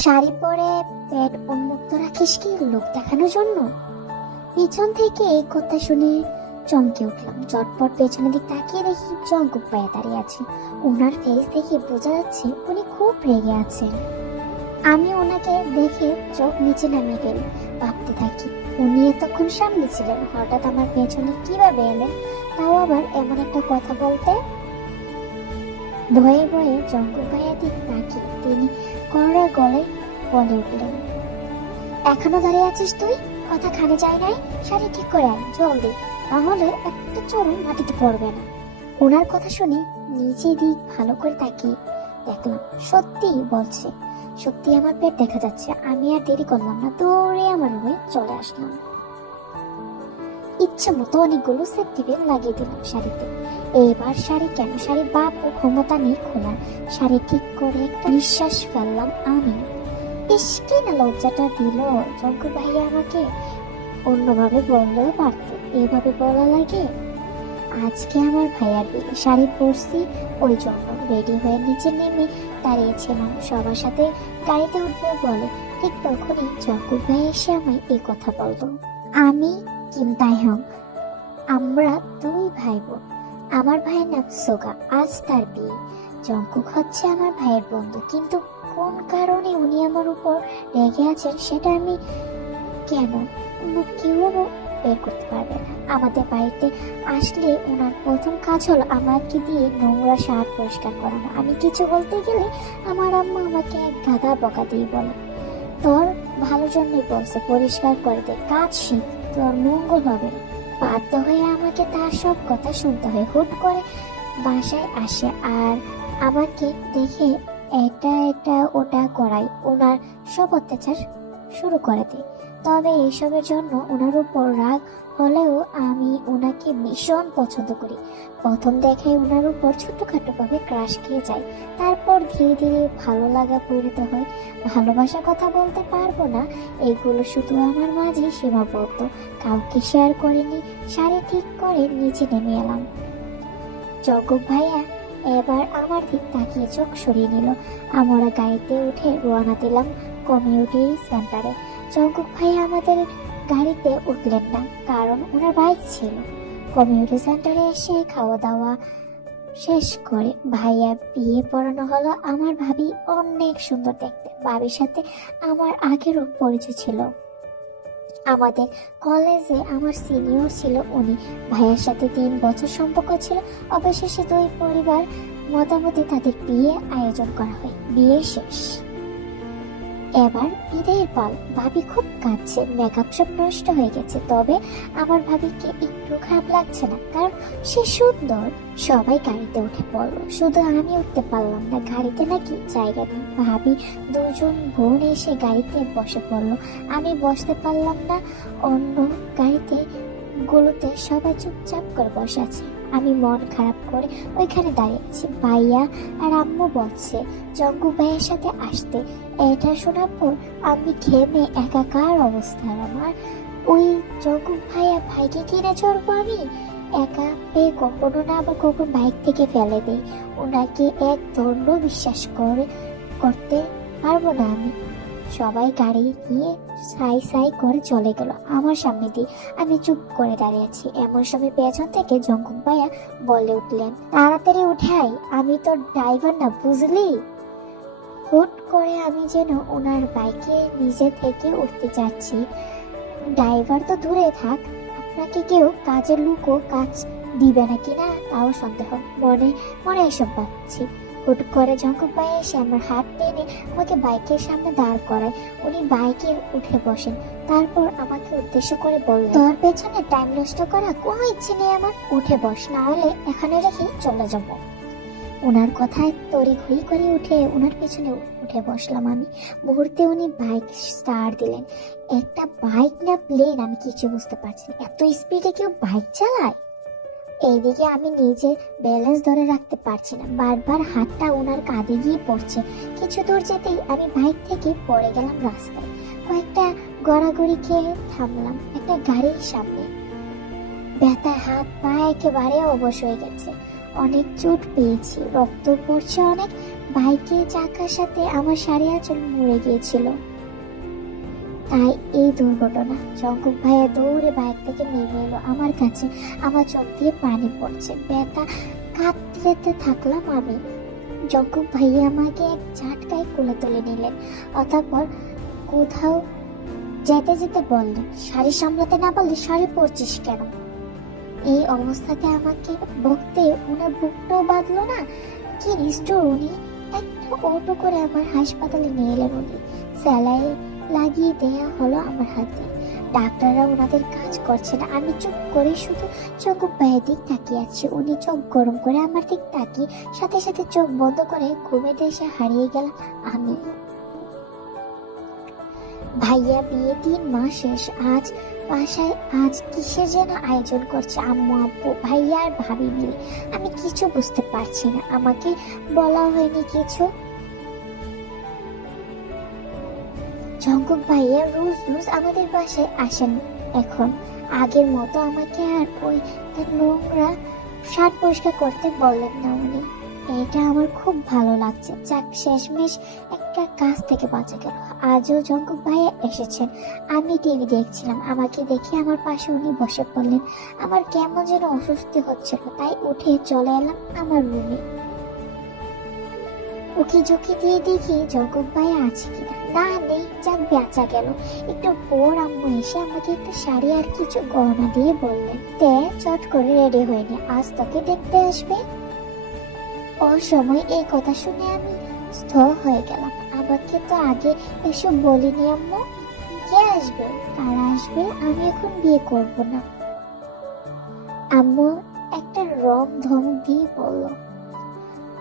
শাড়ি পরে পেট উন্মুক্ত রাখিস কি লোক দেখানোর জন্য? পিছন থেকে এই কথা শুনে চমকে উঠলাম। চটপট পেছনের দিক তাকিয়ে দেখি জঙ্কুক ভাইয়া দাঁড়িয়ে আছে। ওনার ফেস দেখে বোঝা যাচ্ছে উনি খুব রেগে আছেন। আমি ওনাকে দেখে চোখ নিচে নামিয়ে গেলাম। ভাবতে থাকি উনি এতক্ষণ সামনে ছিলেন, হঠাৎ আমার পেছনে কিভাবে এলেন, তাও আবার এমন একটা কথা বলতে। ভয়ে ভয়ে জঙ্কুক ভাইয়া দিক তাকিয়ে তিনি কড়া গলায় বলে উঠলেন, এখনো দাঁড়িয়ে আছিস তুই? কথা খানে যায় নাই? শাড়ি ঠিক করে আয় জলদি, তাহলে একটা চড়ুই মাটিতে পড়বে না। ওনার কথা শুনে নিচে দিক ভালো করে তাকিয়ে দেখলাম সত্যি বলছে। সত্যি আমার পেট দেখা যাচ্ছে। আমি আর দেরি করলাম না, দৌড়ে আমার রুমে চলে আসলাম। ইচ্ছে মতো অনেকগুলো সেফটি বেল্ট লাগিয়ে দিলাম শাড়িতে। এবার শাড়ি কেন, শাড়ি বাপ ও ক্ষমতা নেই খোলার। শাড়ি ঠিক করে একটা নিঃশ্বাস ফেললাম আমি। ইস কি না লজ্জাটা দিল। জঙ্কুক ভাইয়া আমাকে অন্যভাবে বললেও পারত, এইভাবে বলা লাগে। আজকে আমার ভাইয়ার বিয়ে, শাড়ি পরছি ওই জন্য রেডি হয়ে নিচে নেমে দাঁড়িয়েছিলাম সবার সাথে গাড়িতে উঠবো বলে। ঠিক তখনই জঙ্কুক ভাই এসে আমায় এই কথা বলল, আমি কিম তাইহং, আমরা দুই ভাই বোন। আমার ভাইয়ের নাম সোগা, আজ তার বিয়ে। জঙ্কুক হচ্ছে আমার ভাইয়ের বন্ধু, কিন্তু কোন কারণে উনি আমার উপর রেগে আছেন সেটা আমি কেন কেউ বের করতে পারবে না। আমাদের বাড়িতে আসলে ওনার প্রথম কাজ হলো আমাকে দিয়ে নোংরা শার্ট পরিষ্কার করানো। আমি কিছু বলতে গেলে আমার আম্মা আমাকে এক গাদা বকা দিয়ে বলে, তোর ভালোর জন্যই বলছে পরিষ্কার করে দে, কাজ শিখ, তোর মঙ্গল হবে। বাধ্য হয়ে আমাকে তার সব কথা শুনতে হয়। হুট করে বাসায় আসে আর আমাকে দেখে এটা ওটা করাই, ওনার সব অত্যাচার শুরু করে দেয়। তবে এসবের জন্য ওনার উপর রাগ হলেও আমি ওনাকে ভীষণ পছন্দ করি। প্রথম দেখায় ওনার উপর ছোটখাটো ভাবে ক্রাশ খেয়ে যায়, তারপর ধীরে ধীরে ভালো লাগা পরিণত হয়। ভালোবাসার কথা বলতে পারবো না, এগুলো শুধু আমার মাঝে সীমাবদ্ধ, কাউকে শেয়ার করিনি। শাড়ি ঠিক করে নিচে নেমে এলাম। জঙ্কুক ভাইয়া এবার আমার দিক তাকিয়ে চোখ সরিয়ে নিল। আমরা গাড়িতে উঠে রওনা দিলাম কমিউনিটি সেন্টারে। জঙ্কুক ভাইয়া আমাদের গাড়িতে উঠলেন না, কারণ ওনার বাইক ছিল। কমিউনিটি সেন্টারে এসে খাওয়া দাওয়া শেষ করে ভাইয়া বিয়ে পড়ানো হলো। আমার ভাবি অনেক সুন্দর দেখতে, ভাবির সাথে আমার আগেরও পরিচয় ছিল। আমাদের কলেজে আমার সিনিয়র ছিল উনি। ভাইয়ের সাথে 3 বছর সম্পর্ক ছিল। অবশেষে দুই পরিবার মতামতে তাদের বিয়ে আয়োজন করা হয়। বিয়ে শেষ, এবার বিদায়ের পাল। ভাবি খুব কাঁদছে, মেকআপ সব নষ্ট হয়ে গেছে। তবে আমার ভাবিকে একটু খারাপ লাগছে না, কারণ সে সুন্দর। সবাই গাড়িতে উঠে পড়লো, শুধু আমি উঠতে পারলাম না, গাড়িতে নাকি জায়গা নেই। ভাবি দুজন বোন এসে গাড়িতে বসে পড়লো, আমি বসতে পারলাম না। অন্য গাড়িতে গুলোতে সবাই চুপচাপ করে বসে আছে। আমি মন খারাপ করে ওইখানে দাঁড়িয়ে আছি। ভাইয়া আর আম্মু বলছে জঙ্কুক ভাইয়ের সাথে আসতে। এটা শোনার পর আমি ঘেমে একাকার অবস্থা আমার। ওই জঙ্কুক ভাইকে কিনে চড়বো আমি একা পেয়ে কখনো না, আবার কখন বাইক থেকে ফেলে দেই। ওনাকে এক দণ্ড বিশ্বাস করতে পারবো না আমি। সবাই গাড়ি নিয়ে সাই সাই করে চলে গেল আমার সামনে দিয়ে। আমি চুপ করে দাঁড়িয়ে আছি। এমন সময় পেছন থেকে জঙ্কুক ভাইয়া বলে উঠলেন, তাড়াতাড়ি উঠে আয়, আমি তো ড্রাইভার না, বুঝলি? হুট করে আমি যেন ওনার বাইকে নিজে থেকে উঠতে যাচ্ছি। ড্রাইভার তো দূরে থাক, আপনাকে কেউ কাজের লোকও কাজ দিবে নাকি না তাও সন্দেহ। মনে মনে এসব ভাবছি। হুট করে জঙ্কুক ভাই এসে আমার হাত টেনে আমাকে বাইকের সামনে দাঁড় করায়। উনি বাইকে উঠে বসেন, তারপর আমাকে উদ্দেশ্য করে বললেন, তোর পেছনে টাইম নষ্ট করা কোনো ইচ্ছে নেই আমার, উঠে বস, না হলে এখানে রেখে চলে যাব। ওনার কথায় তড়িঘড়ি করে উঠে ওনার পেছনে উঠে বসলাম আমি। মুহূর্তে উনি বাইক স্টার্ট দিলেন। একটা বাইক না প্লেন আমি কিছু বুঝতে পারছি না, এত স্পিডে কেউ বাইক চালায়? এইদিকে আমি নিজের ব্যালেন্স ধরে রাখতে পারছি না, বারবার হাতটা ওনার কাঁধে গিয়ে পড়ছে। কিছু দূর যেতেই আমি বাইক থেকে পড়ে গেলাম রাস্তায়। কয়েকটা গড়াগড়ি খেয়ে থামলাম একটা গাড়ির সামনে। ব্যথায় হাত পা একেবারে অবশ হয়ে গেছে। অনেক চোট পেয়েছি, রক্ত পড়ছে অনেক। বাইকের চাকার সাথে আমার শাড়ি আঁচল মুড়ে গিয়েছিল, তাই এই দুর্ঘটনা। জঙ্কুক ভাইয়া দৌড়ে বাইক থেকে নেমে এলো আমার কাছে। আমার চোখ দিয়ে পানি পড়ছে, ব্যথা কাতরাতে থাকলাম আমি। জঙ্কুক ভাইয়া আমাকে এক ঝাটকায় কোলে তুলে নিলেন, অতঃপর কোথাও যেতে যেতে বললেন, শাড়ি সামলাতে না পারলে শাড়ি পরছিস কেন? এই অবস্থাতে আমাকে বকতে ওনার বুকটাও বাঁধলো না। কি নিষ্ঠুর উনি! একটা অটো করে আমার হাসপাতালে নিয়ে এলেন উনি। স্যালাইন লাগিয়ে দেয়া হলো আমার হাতে। ডাক্তাররা ওনাদের কাজ করছে না। আমি চুপ করে শুধু জঙ্কুক ভাইয়ের দিক তাকিয়ে আছি। উনি চোখ গরম করে আমার দিক তাকিয়ে সাথে সাথে চোখ বন্ধ করে ঘুমে দেশে হারিয়ে গেলাম আমি। ভাইয়া বিয়ে 3 মাস শেষ। আজ বাসায় কিসের যেন আয়োজন করছে আম্মু আব্বু ভাইয়া আর ভাবি মিলে। আমি কিছু বুঝতে পারছি না, আমাকে বলা হয়নি কিছু। জঙ্কুক ভাইয়া রোজ রোজ আমাদের বাসায় আসেন এখন। আগের মতো আমাকে আর ওই তার নোংরা শার্ট পরিষ্কার করতে বললেন না উনি। এটা আমার খুব ভালো লাগছে। যাক, শেষমেশ একটা কাজ থেকে বাঁচা গেল। আজও জঙ্কুক ভাইয়া এসেছেন। আমি টিভি দেখছিলাম, আমাকে দেখে আমার পাশে উনি বসে পড়লেন। আমার কেমন যেন অস্বস্তি হচ্ছিল, তাই উঠে চলে এলাম আমার রুমে। উকি ঝুঁকি দিয়ে দেখি জঙ্কুক ভাইয়া আছে কিনা। না, নেই। যাক, বেঁচা গেল। একটু পর আম্মু এসে আমাকে একটা শাড়ি আর কিছু গহনা দিয়ে বললেন, তে চট করে রেডি হয়ে নে, আজ তোকে দেখতে আসবে। অসময় এই কথা শুনে আমি স্থ হয়ে গেলাম। আমাকে তো আগে এসব বলিনি আম্মু। কে আসবে, কারা আসবে? আমি এখন বিয়ে করব না। আম্মু একটা রং ধমক দিয়ে বলল,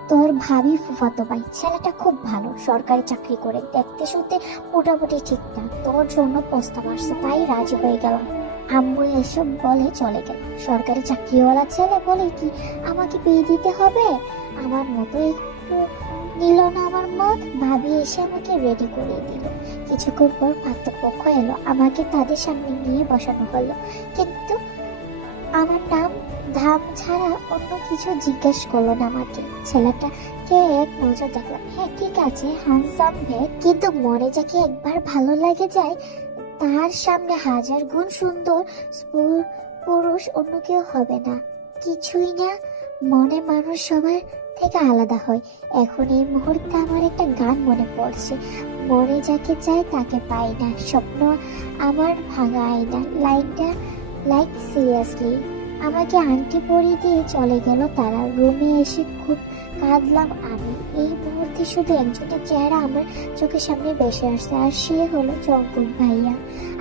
তোর ভাবি ফুফাতো ভাই, ছেলেটা খুব ভালো, সরকারি চাকরি করে, দেখতে শুনতে মোটামুটি ঠিকঠাক। তোর জন্য প্রস্তাব আসছে, তাই রাজি হয়ে গেলাম। আম্মু এসব বলে চলে গেল। সরকারি চাকরিওয়ালা ছেলে বলে কি আমাকে বিয়ে দিতে হবে? আমার মতো একটু নিল না আমার মত। ভাবি এসে আমাকে রেডি করিয়ে দিল। কিছুক্ষণ পর পাত্রপক্ষ এলো, আমাকে তাদের সামনে নিয়ে বসানো হলো। কিন্তু আমার নাম ধাম ছাড়া অন্য কিছু জিজ্ঞেস করলো না আমাকে। ছেলেটাকে এক নজর দেখলাম। হ্যাঁ, ঠিক আছে, হ্যান্ডসাম ভেদ, কিন্তু মনে যাকে একবার ভালো লাগে যায় তার সামনে 1000 গুণ সুন্দর পুরুষ অন্য কেউ হবে না। কিছুই না, মনে মানুষ সবার থেকে আলাদা হয়। এখন এই মুহূর্তে আমার একটা গান মনে পড়ছে, মনে যাকে চায় তাকে পাই না, স্বপ্ন আমার ভাঙা আয়না। লাইনটা লাইক সিরিয়াসলি। আমাকে আংটি পরিয়ে দিয়ে চলে গেল তারা। রুমে এসে খুব কাঁদলাম আমি। এই মুহূর্তে শুধু একজনের চেহারা আমার চোখের সামনে ভেসে আসছে, আর সে হলো জঙ্কুক ভাইয়া।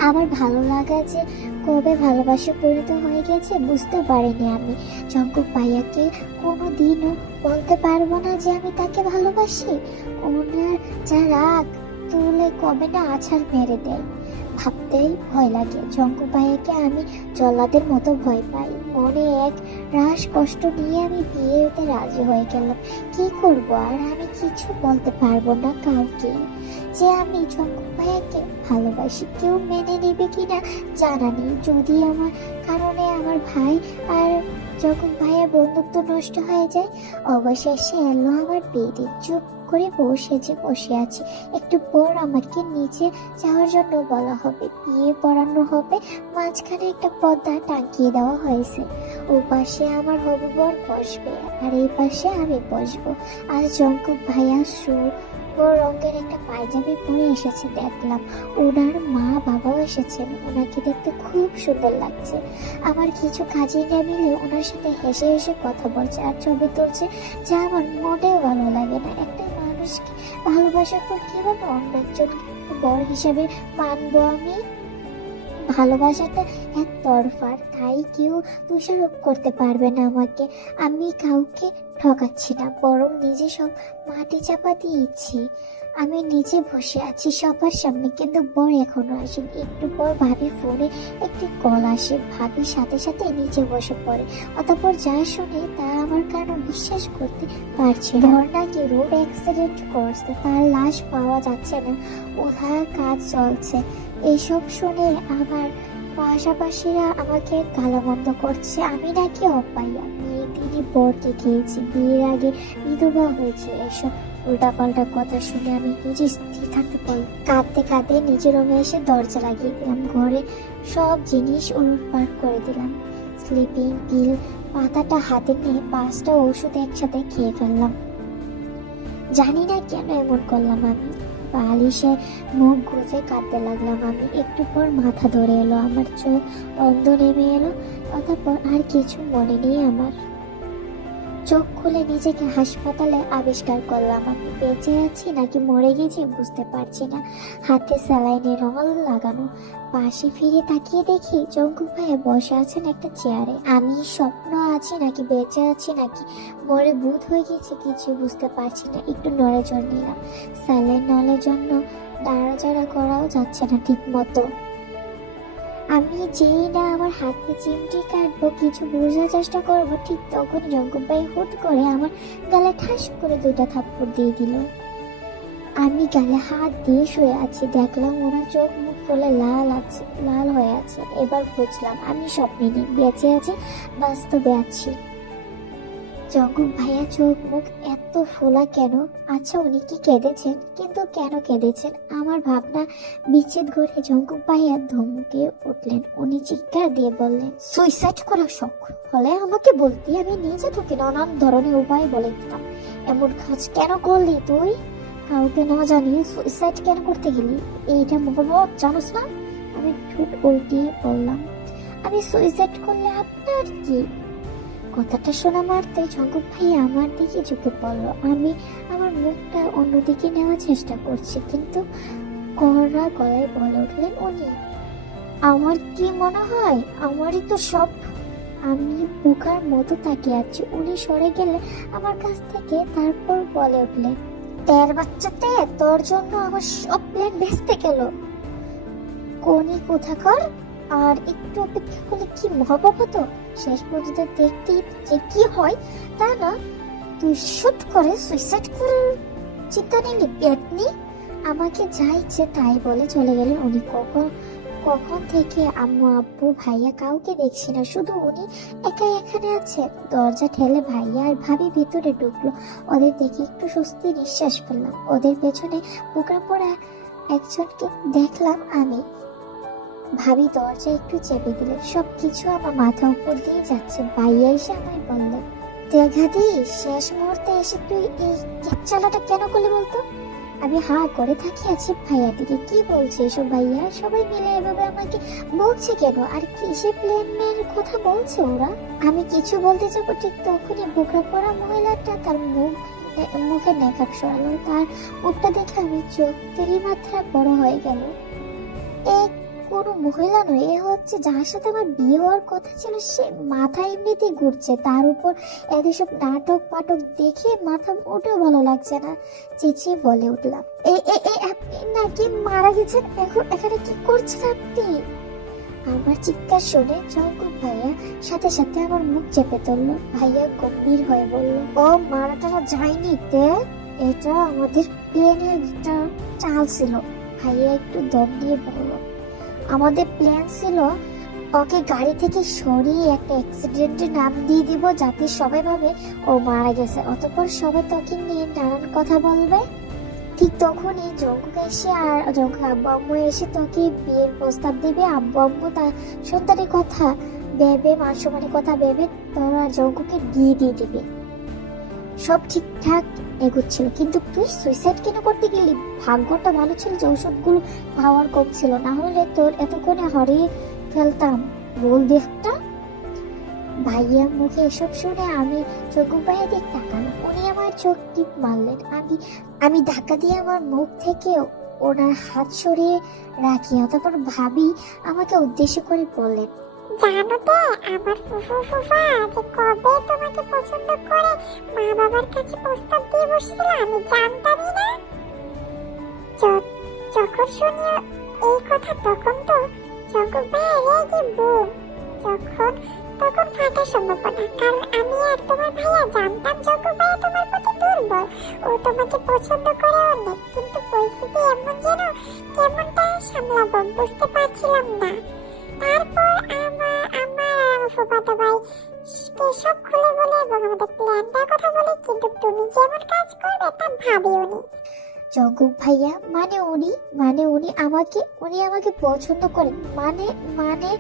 আমার ভালো লাগা যে কবে ভালোবাসা পরিণত হয়ে গেছে বুঝতে পারিনি আমি। জঙ্কুক ভাইয়াকে কোনো দিনও বলতে পারবো না যে আমি তাকে ভালোবাসি। ওনার যা রাগ তুলে কবে না আছাড় মেরে দেয়, ভাবতেই ভয় লাগে। জঙ্কুক ভাইয়াকে আমি জল্লাদের মতো ভয় পাই। মনে এক রাস কষ্ট নিয়ে আমি বিয়েতে রাজি হয়ে গেলাম। কি করব আর? আমি কিছু বলতে পারবো না কাউকে যে আমি জঙ্কুক ভাইয়াকে ভালোবাসি। কেউ মেনে নেবে কিনা জানা নেই। যদি আমার কারণে আমার ভাই আর জঙ্কুক ভাইয়ের বন্ধুত্ব নষ্ট হয়ে যায়। অবশেষে এলো আমার বিয়ে দিন। চুপ করে বসে আছি। একটু পর আমাকে নিচে যাওয়ার জন্য বলা হবে, বিয়ে পড়ানো হবে। মাঝখানে একটা পর্দা টাঙিয়ে দেওয়া হয়েছে। ও পাশে আমার হবু বর বসবে আর এই পাশে আমি বসবো। আর জঙ্কুক ভাইয়া রঙের একটা পায়জাবি পরে এসেছে দেখলাম। ওনার মা বাবাও এসেছেন। ওনাকে দেখতে খুব সুন্দর লাগছে। আমার কিছু কাজিনরা মিলে ওনার সাথে হেসে হেসে কথা বলছে আর ছবি তুলছে, যা আমার মোটেও ভালো লাগে না। একটা মানুষকে ভালোবাসার পর কিভাবে অন্য একজনকে বর হিসেবে মানবো আমি? ভালোবাসাটা এক তরফার, তাই কেউ দোষারোপ করতে পারবে না আমাকে। আমি কাউকে ঠকাচ্ছি না, বরং নিজে সব মাটি চাপা দিয়েছি। আমি নিচে বসে আছি সবার সামনে, কিন্তু বর এখনো আসেনি। একটু পর ভাবি ফোনে একটি কল আসে। ভাবি সাথে সাথে নিচে বসে পড়ে। অতঃপর যা শুনে তা আমার কারণ বিশ্বাস করতে পারছে না। বর নাকি রোড অ্যাক্সিডেন্ট করছে, তার লাশ পাওয়া যাচ্ছে না, উদ্ধার কাজ চলছে। এইসব শুনে আমার পাশাপাশিরা আমাকে গালামন্দ করছে। আমি নাকি অপাইয়া, বিয়ে দিনে বরকে খেয়েছি, বিয়ের আগে বিধবা হয়েছে। এসব উল্টাপাল্টা কথা শুনে আমি নিজে স্থির থাকতে পারি। কাঁদতে কাঁদতে নিজের রুমে এসে দরজা লাগিয়ে দিলাম, ঘরে সব জিনিস উলটপালট করে দিলাম। স্লিপিং পিল পাতাটা হাতে নিয়ে 5টা ওষুধ একসাথে খেয়ে ফেললাম। জানি না কেন এমন করলাম। আমি বালিশে মুখ গুজে কাঁদতে লাগলাম। আমি একটু পর মাথা ধরে এলো, আমার চোখ অন্ধ নেমে এলো। অতঃপর আর কিছু মনে নেই আমার। চোখ খুলে নিজেকে হাসপাতালে আবিষ্কার করলাম। আমি বেঁচে আছি নাকি মরে গেছি বুঝতে পারছি না। হাতে স্যালাইনের রঙ লাগানো। পাশে ফিরে তাকিয়ে দেখি জঙ্কুক ভাইয়া বসে আছেন একটা চেয়ারে। আমি স্বপ্ন আছি নাকি বেঁচে আছি নাকি মরে ভূত হয়ে গেছি কিছু বুঝতে পারছি না। একটু নড়ে চড় নিলাম। স্যালাইন নলের জন্য দাঁড়াচাড়া করাও যাচ্ছে না ঠিক মতো। আমি যেই না আমার হাতে চিমটি কাটবো, কিছু বোঝার চেষ্টা করবো, ঠিক তখন জঙ্কুক ভাই হুট করে আমার গালে ঠাস করে 2টা থাপ্পড় দিয়ে দিল। আমি গালে হাত দিয়ে শুয়ে আছি, দেখলাম ওনার চোখ মুখ ফুলে লাল হয়ে আছে। এবার বুঝলাম আমি স্বপ্নে নেই, বেঁচে আছি, বাস্তবে আছি। জঙ্কুক ভাইয়া চোখ মুখ এত ফোলা কেন? আচ্ছা উনি কি কেঁদেছেন? কিন্তু কেন কেঁদেছেন? আমার ভাবনা বিচ্ছেদ ঘটে জঙ্কুক ভাইয়া ধমকে উঠলেন। উনি চিৎকার দিয়ে বললেন, সুইসাইড করার শখ হলে আমাকে বলতি, আমি নিজে তোকে নানান ধরনের উপায় বলে দিতাম। এমন কাজ কেন করলি তুই? কাউকে না জানিয়ে সুইসাইড কেন করতে গেলি? এইটা মহব্বত জানোস না? আমি ঠোঁট উল্টিয়ে বললাম, আমি সুইসাইড করলে আপনার কি? কথাটা শোনা মারতে জঙ্কুক ভাই আমার দিকে ঝুঁকে পড়লো। আমি আমার মুখটা অন্যদিকে নেওয়ার চেষ্টা করছি, কিন্তু কড়া গলায় বলে উঠলেন উনি, আমার কি মনে হয়? আমারই তো সব। আমি বোকার মতো তাকিয়ে আছি। উনি সরে গেলে আমার কাছ থেকে, তারপর বলে উঠলেন, তের বাচ্চাতে তোর জন্য আমার সব প্ল্যান ভেস্তে গেল। কোনি কোথাকার? আর একটু অপেক্ষা করলে কি মহব্বত হতো? শেষ পর্যন্ত দেখতে যে কি হয় তা না, তুই শুট করে সুইসাইড করার চিন্তা নিলি পেতনি। আমাকে যা ইচ্ছে তাই বলে চলে গেলেন উনি। কখন থেকে আম্মু আব্বু ভাইয়া কাউকে দেখছি না, শুধু উনি একাই এখানে আছে। দরজা ঠেলে ভাইয়া আর ভাবি ভেতরে ঢুকলো। ওদের দেখে একটু স্বস্তি নিঃশ্বাস ফেললাম। ওদের পেছনে বোকা পড়া একজনকে দেখলাম আমি। ভাবি দরজা একটু চেপে দিলেন। সবকিছু আমার মাথা উপর দিয়ে যাচ্ছে। ভাইয়া এসে আমায় বললেন, দেখাদি শেষ মুহূর্তে এসে তুই এই কেচ্চালাটা কেন করলি বলতো? আমি হা করে তাকিয়ে আছি ভাইয়া দিকে। কি বলছে এসব ভাইয়া? সবাই মিলে এভাবে আমাকে বলছে কেন? আর কিসে প্ল্যানের কথা বলছে ওরা? আমি কিছু বলতে যাবো, ঠিক তখনই বোকা পড়া মহিলাটা তার মুখে নেকাব সরালো। তার মুখটা দেখে আমি চোখ তেরি মাত্রা বড় হয়ে গেল। এক কোনো মহিলা নয়, এ হচ্ছে যার সাথে আমার বিয়ে হওয়ার কথা ছিল। সে মাথা এমনিতেই ঘুরছে, তার উপর এসব নাটক পাটক দেখে মাথা মোটেও ভালো লাগছে না। চেঁচিয়ে বলে উঠলাম, আপনি নাকি মারা গেছেন? এখন এখানে কি করছেন আপনি? আমার চিৎকার শুনে জঙ্কুক ভাইয়া সাথে সাথে আমার মুখ চেপে ধরলো। ভাইয়া গম্ভীর হয়ে বলল, ও মারাটা যায়নি তে, এটা আমাদের প্লেনের একটা চাল ছিল। ভাইয়া একটু দম দিয়ে বলল, আমাদের প্ল্যান ছিল ওকে গাড়ি থেকে সরিয়ে একটা অ্যাক্সিডেন্টের নাম দিয়ে দিব, যাতে সবাই ভাবে ও মারা গেছে। অতঃপর সবাই তোকে নিয়ে নানান কথা বলবে। ঠিক তখনই জঙ্কুক এসে আর জঙ্কুক আব্বু আম্মু এসে তোকে বিয়ের প্রস্তাব দেবে। আব্বু আম্মু তার সন্তানের কথা ভেবে, মান সম্মানের কথা ভেবে তোরা জঙ্কুকে বিয়ে দিয়ে দিবে। সব ঠিকঠাক এগোচ্ছিল, কিন্তু তুই সুইসাইড কেন করতে গেলি? ভাগ্যটা ভালো ছিল যে ওষুধগুলো পাওয়ার কম ছিল, না হলে তোর এতক্ষণে হারিয়ে ফেলতাম। বল দেখটা। ভাইয়া মুখে এসব শুনে আমি জঙ্কুক ভাইয়া দিকে তাকালাম। উনি আমার চোখ টিপ মারলেন। আমি ধাক্কা দিয়ে আমার মুখ থেকে ওনার হাত সরিয়ে রাখি। অতঃপর ভাবি আমাকে উদ্দেশ্য করে বললেন, জানো তো আমার ফুফা যে কবে তোমাকে পছন্দ করে মা বাবার কাছে প্রস্তাব দিয়ে বসছিল, আমি জানতামই না। যখন শুনি এই কথা তখন তো জঙ্কুক ভাইয়া রেগে বুম। তখন ফাটার সম্ভাবনা, কারণ আমি আর তোমার ভাইয়া জানতাম জঙ্কুক ভাইয়া তোমার প্রতি দুর্বল, ও তোমাকে পছন্দ করে অনেক। কিন্তু পরিস্থিতি এমন যেন কেমনটা সামলাবো বুঝতে পারছিলাম না। তারপর আমার ফুফাতো ভাই কে সব খুলে বলে এবং আমাদের প্ল্যানটার কথা বলে, কিন্তু তুমি যেমন কাজ করবে তা ভাবিওনি। জঙ্কুক ভাইয়া উনি আমাকে পছন্দ করেন, মানে মানে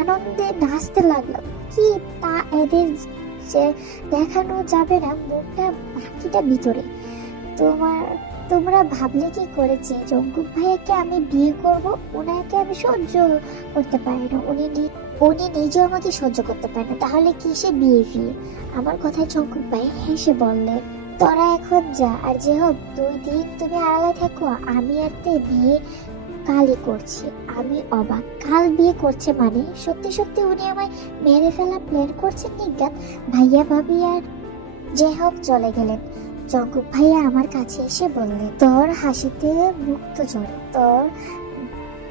আনন্দে নাচতে লাগলাম। কি তা এদের যে দেখানো যাবে না, মুখটা বাকিটা ভিতরে। তোমরা ভাবলে কি করেছে জঙ্কুক ভাইয়াকে আমি বিয়ে করব? ওনাকে আমি সহ্য করতে পারি না, উনি নিজেও আমাকে সহ্য করতে পারে না, তাহলে কিসে বিয়ে ফিয়ে? আমার কথায় জঙ্কুক ভাই হেসে বললেন, তোরা এখন যা, আর যে হোক 2 দিন তুমি আড়ালে থাকো, আমি আর তে বিয়ে কালই করছি। আমি অবাক, কাল বিয়ে করছে মানে? সত্যি সত্যি উনি আমায় মেরে ফেলার প্ল্যান করছেন নিজ্ঞাত? ভাইয়া ভাবি আর যে হোক চলে গেলেন। জঙ্কুক ভাইয়া আমার কাছে এসে বললেন, তোর হাসিতে মুক্ত ঝরে, তোর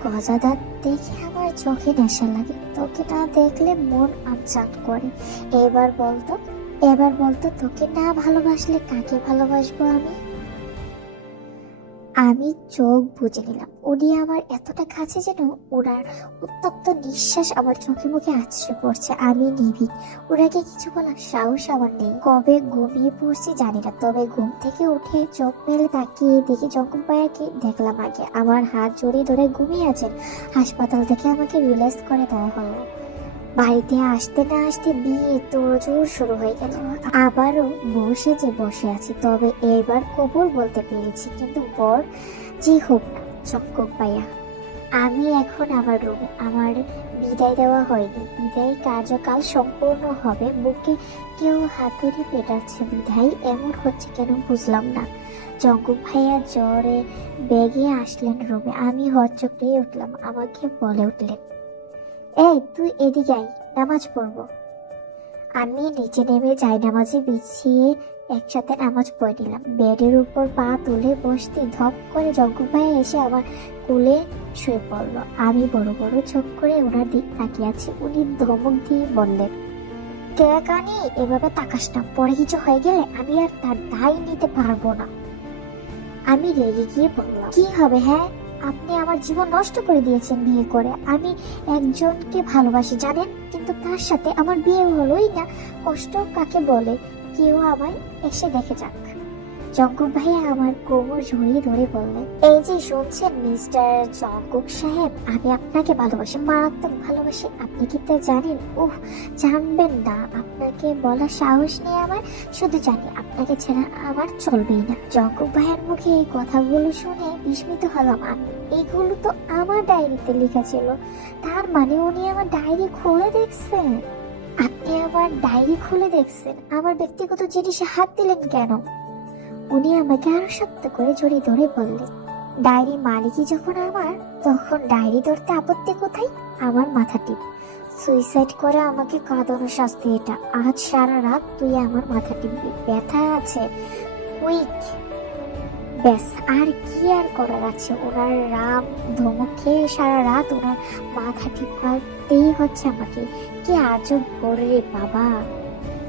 গজা দাঁত দেখে আমার চোখে নেশা লাগে, তোকে না দেখলে মন আনচান করে। এবার বলতো তোকে না ভালোবাসলে কাকে ভালোবাসবো আমি? আমি চোখ বুজে নিলাম। উনি আমার এতটা কাছে যেন ওনার উত্তপ্ত নিঃশ্বাস আমার চোখে মুখে আছড়ে পড়ছে। আমি নিভি, ওনাকে কিছু বলার সাহস আমার নেই। কবে ঘুমিয়ে পড়ছি জানি না, তবে ঘুম থেকে উঠে চোখ মেলে তাকিয়ে দেখি জঙ্কুক ভাইয়াকে দেখলাম আগে আমার হাত জড়িয়ে ধরে ঘুমিয়ে আছেন। হাসপাতাল থেকে আমাকে রিলিজ করে দেওয়া হলো। বাড়িতে আসতে না আসতে বিয়ে তোড়জোড় শুরু হয়ে গেল। আবারও বসে আছি, তবে এবার কবুল বলতে পেরেছি, কিন্তু বর যে হোক না জঙ্কুক ভাইয়া। আমি এখন আমার রুমে। আমার বিদায় দেওয়া হয়নি, বিদায় কার্যকাল সম্পূর্ণ হবে। বুকে কেউ হাতুড়ি পেটাচ্ছে, বিদায় এমন হচ্ছে কেন বুঝলাম না। জঙ্কুক ভাইয়া জ্বরে বেগে আসলেন রুমে। আমি হরচকিয়ে উঠলাম। আমাকে বলে উঠলেন, এই তুই এদিকে আয়, নামাজ পড়বো। আমি নিচে নেমে যাই, নামাজে বিছিয়ে একসাথে নামাজ পড়ে নিলাম। বেডের উপর পা তুলে বসতে ধপ করে জঙ্কুক ভাইয়া এসে আমার কোলে শুয়ে পড়লো। আমি বড় বড় চোখ করে ওনার দিক তাকিয়ে আছি। উনি ধমক দিয়ে বললেন, কে কানি এভাবে তাকাস না, পরে কিছু হয়ে গেলে আমি আর তার দায় নিতে পারবো না। আমি রেগে গিয়ে বললাম, কি হবে? হ্যাঁ, আপনি আমার জীবন নষ্ট করে দিয়েছেন বিয়ে করে। আমি একজনকে ভালোবাসি জানেন, কিন্তু তার সাথে আমার বিয়ে হলোই না। কষ্ট কাকে বলে, কেউ আমায় এসে দেখে যাক। জঙ্কুক ভাইয়া আমার কোমর জড়িয়ে ধরে বললেন, এই যে শুনছেন মিস্টার জঙ্কুক সাহেব, আমি আপনাকে ভালোবাসি, মারাত্মক ভালোবাসি। আপনি কি তা জানেন? জানবেন না, আপনাকে বলার সাহস নেই আমার। শুধু জানি আপনাকে ছাড়া আমার চলবেই না। জঙ্কুক ভাইয়ের মুখে এই কথাগুলো শুনে বিস্মিত হলাম আমি। এইগুলো তো আমার ডায়েরিতে লেখা ছিল। তার মানে উনি আমার ডায়েরি খুলে দেখছেন? আপনি আমার ডায়েরি খুলে দেখছেন? আমার ব্যক্তিগত জিনিসে হাত দিলেন কেন? উনি আমাকে আরো শক্ত করে জড়িয়ে ধরে বললেন, ডায়েরি মালিকই যখন আমার, তখন ডায়েরি ধরতে আপত্তি কোথায়? আমার মাথা টিপ। সুইসাইড করে আমাকে কাঁদানো শাস্তি এটা। আজ সারা রাত তুই আমার মাথা টিপবি, ব্যথা আছে, কুইক। ব্যাস, আর কি আর করার আছে? ওনার রাম ধমক খেয়ে সারা রাত ওনার মাথা টিপাতেই হচ্ছে আমাকে। কি আজব করে রে বাবা।